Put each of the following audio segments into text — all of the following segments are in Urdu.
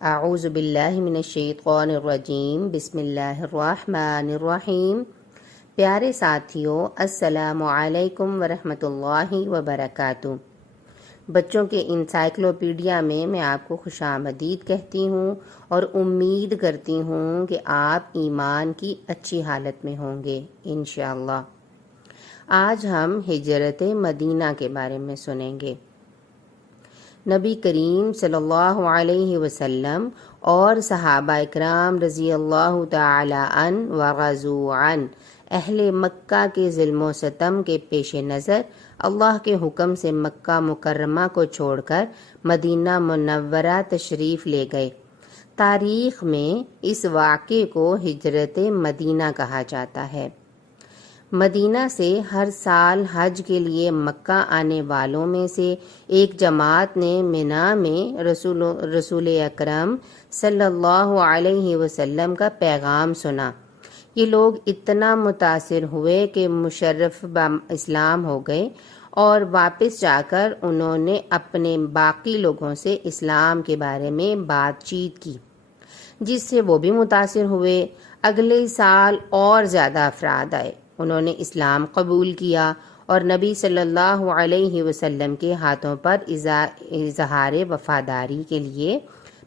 اعوذ باللہ من الشیطان الرجیم، بسم اللہ الرحمن الرحیم۔ پیارے ساتھیو، السلام علیکم ورحمۃ اللہ وبرکاتہ۔ بچوں کے انسائکلوپیڈیا میں آپ کو خوش آمدید کہتی ہوں اور امید کرتی ہوں کہ آپ ایمان کی اچھی حالت میں ہوں گے انشاءاللہ۔ آج ہم ہجرت مدینہ کے بارے میں سنیں گے۔ نبی کریم صلی اللہ علیہ وسلم اور صحابہ اکرام رضی اللہ تعالی عنہ ورضوا عنہ اہل مکہ کے ظلم و ستم کے پیش نظر اللہ کے حکم سے مکہ مکرمہ کو چھوڑ کر مدینہ منورہ تشریف لے گئے۔ تاریخ میں اس واقعے کو ہجرت مدینہ کہا جاتا ہے۔ مدینہ سے ہر سال حج کے لیے مکہ آنے والوں میں سے ایک جماعت نے منا میں رسول اکرم صلی اللہ علیہ وسلم کا پیغام سنا۔ یہ لوگ اتنا متاثر ہوئے کہ مشرف اسلام ہو گئے اور واپس جا کر انہوں نے اپنے باقی لوگوں سے اسلام کے بارے میں بات چیت کی، جس سے وہ بھی متاثر ہوئے۔ اگلے سال اور زیادہ افراد آئے، انہوں نے اسلام قبول کیا اور نبی صلی اللہ علیہ وسلم کے ہاتھوں پر اظہار وفاداری کے لیے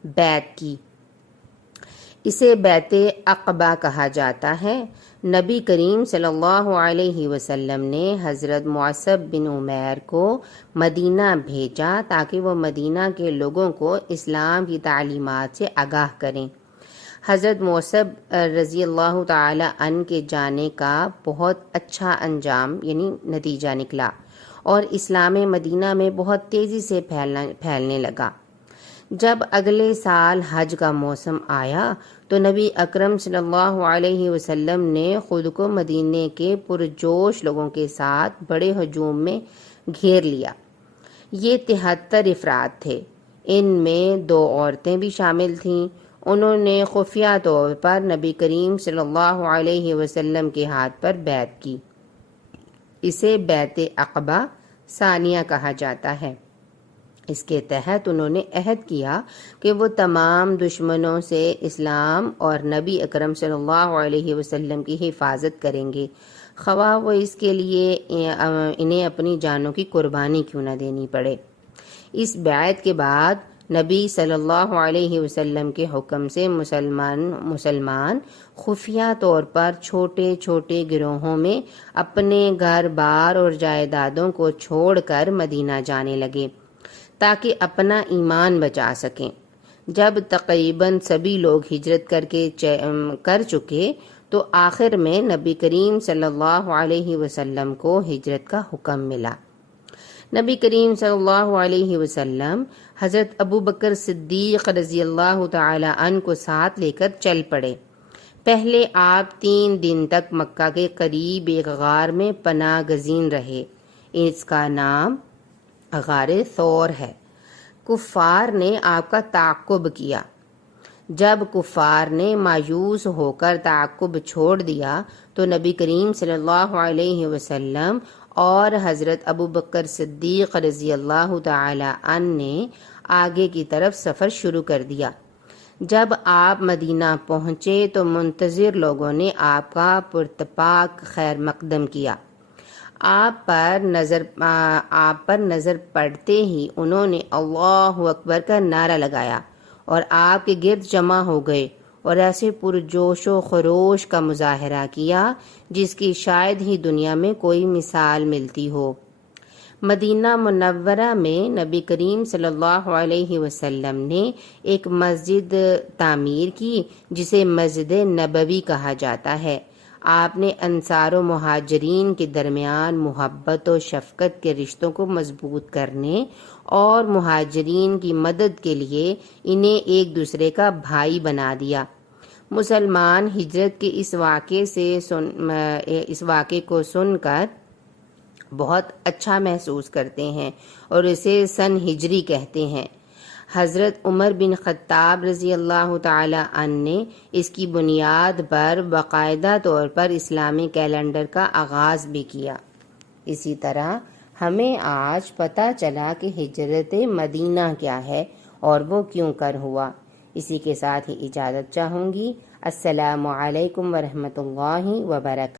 بیعت کی۔ اسے بیعت عقبہ کہا جاتا ہے۔ نبی کریم صلی اللہ علیہ وسلم نے حضرت مصعب بن عمیر کو مدینہ بھیجا تاکہ وہ مدینہ کے لوگوں کو اسلام کی تعلیمات سے آگاہ کریں۔ حضرت مصعب رضی اللہ تعالی عنہ کے جانے کا بہت اچھا انجام یعنی نتیجہ نکلا اور اسلام مدینہ میں بہت تیزی سے پھیلنے لگا۔ جب اگلے سال حج کا موسم آیا تو نبی اکرم صلی اللہ علیہ وسلم نے خود کو مدینے کے پرجوش لوگوں کے ساتھ بڑے ہجوم میں گھیر لیا۔ یہ 73 افراد تھے، ان میں 2 عورتیں بھی شامل تھیں۔ انہوں نے خفیہ طور پر نبی کریم صلی اللہ علیہ وسلم کے ہاتھ پر بیعت کی۔ اسے بیعت عقبہ ثانیہ کہا جاتا ہے۔ اس کے تحت انہوں نے عہد کیا کہ وہ تمام دشمنوں سے اسلام اور نبی اکرم صلی اللہ علیہ وسلم کی حفاظت کریں گے، خواہ وہ اس کے لیے انہیں اپنی جانوں کی قربانی کیوں نہ دینی پڑے۔ اس بیعت کے بعد نبی صلی اللہ علیہ وسلم کے حکم سے مسلمان خفیہ طور پر چھوٹے چھوٹے گروہوں میں اپنے گھر بار اور جائیدادوں کو چھوڑ کر مدینہ جانے لگے تاکہ اپنا ایمان بچا سکیں۔ جب تقریباً سبھی لوگ ہجرت کر چکے تو آخر میں نبی کریم صلی اللہ علیہ وسلم کو ہجرت کا حکم ملا۔ نبی کریم صلی اللہ علیہ وسلم حضرت ابو بکر صدیق رضی اللہ تعالی عنہ کو ساتھ لے کر چل پڑے۔ پہلے آپ 3 دن تک مکہ کے قریب ایک غار میں پناہ گزین رہے۔ اس کا نام غار ثور ہے۔ کفار نے آپ کا تعقب کیا۔ جب کفار نے مایوس ہو کر تعقب چھوڑ دیا تو نبی کریم صلی اللہ علیہ وسلم اور حضرت ابو بکر صدیق رضی اللہ تعالی عنہ نے آگے کی طرف سفر شروع کر دیا۔ جب آپ مدینہ پہنچے تو منتظر لوگوں نے آپ کا پرتپاک خیر مقدم کیا۔ آپ پر نظر پڑتے ہی انہوں نے اللہ اکبر کا نعرہ لگایا اور آپ کے گرد جمع ہو گئے اور ایسے پرجوش و خروش کا مظاہرہ کیا جس کی شاید ہی دنیا میں کوئی مثال ملتی ہو۔ مدینہ منورہ میں نبی کریم صلی اللہ علیہ وسلم نے ایک مسجد تعمیر کی جسے مسجد نبوی کہا جاتا ہے۔ آپ نے انصار و مہاجرین کے درمیان محبت و شفقت کے رشتوں کو مضبوط کرنے اور مہاجرین کی مدد کے لیے انہیں ایک دوسرے کا بھائی بنا دیا۔ مسلمان ہجرت کے اس واقعے کو سن کر بہت اچھا محسوس کرتے ہیں اور اسے سن ہجری کہتے ہیں۔ حضرت عمر بن خطاب رضی اللہ تعالی عنہ نے اس کی بنیاد پر باقاعدہ طور پر اسلامی کیلنڈر کا آغاز بھی کیا۔ اسی طرح ہمیں آج پتہ چلا کہ ہجرت مدینہ کیا ہے اور وہ کیوں کر ہوا۔ اسی کے ساتھ ہی اجازت چاہوں گی۔ السلام علیکم ورحمۃ اللہ وبرکاتہ۔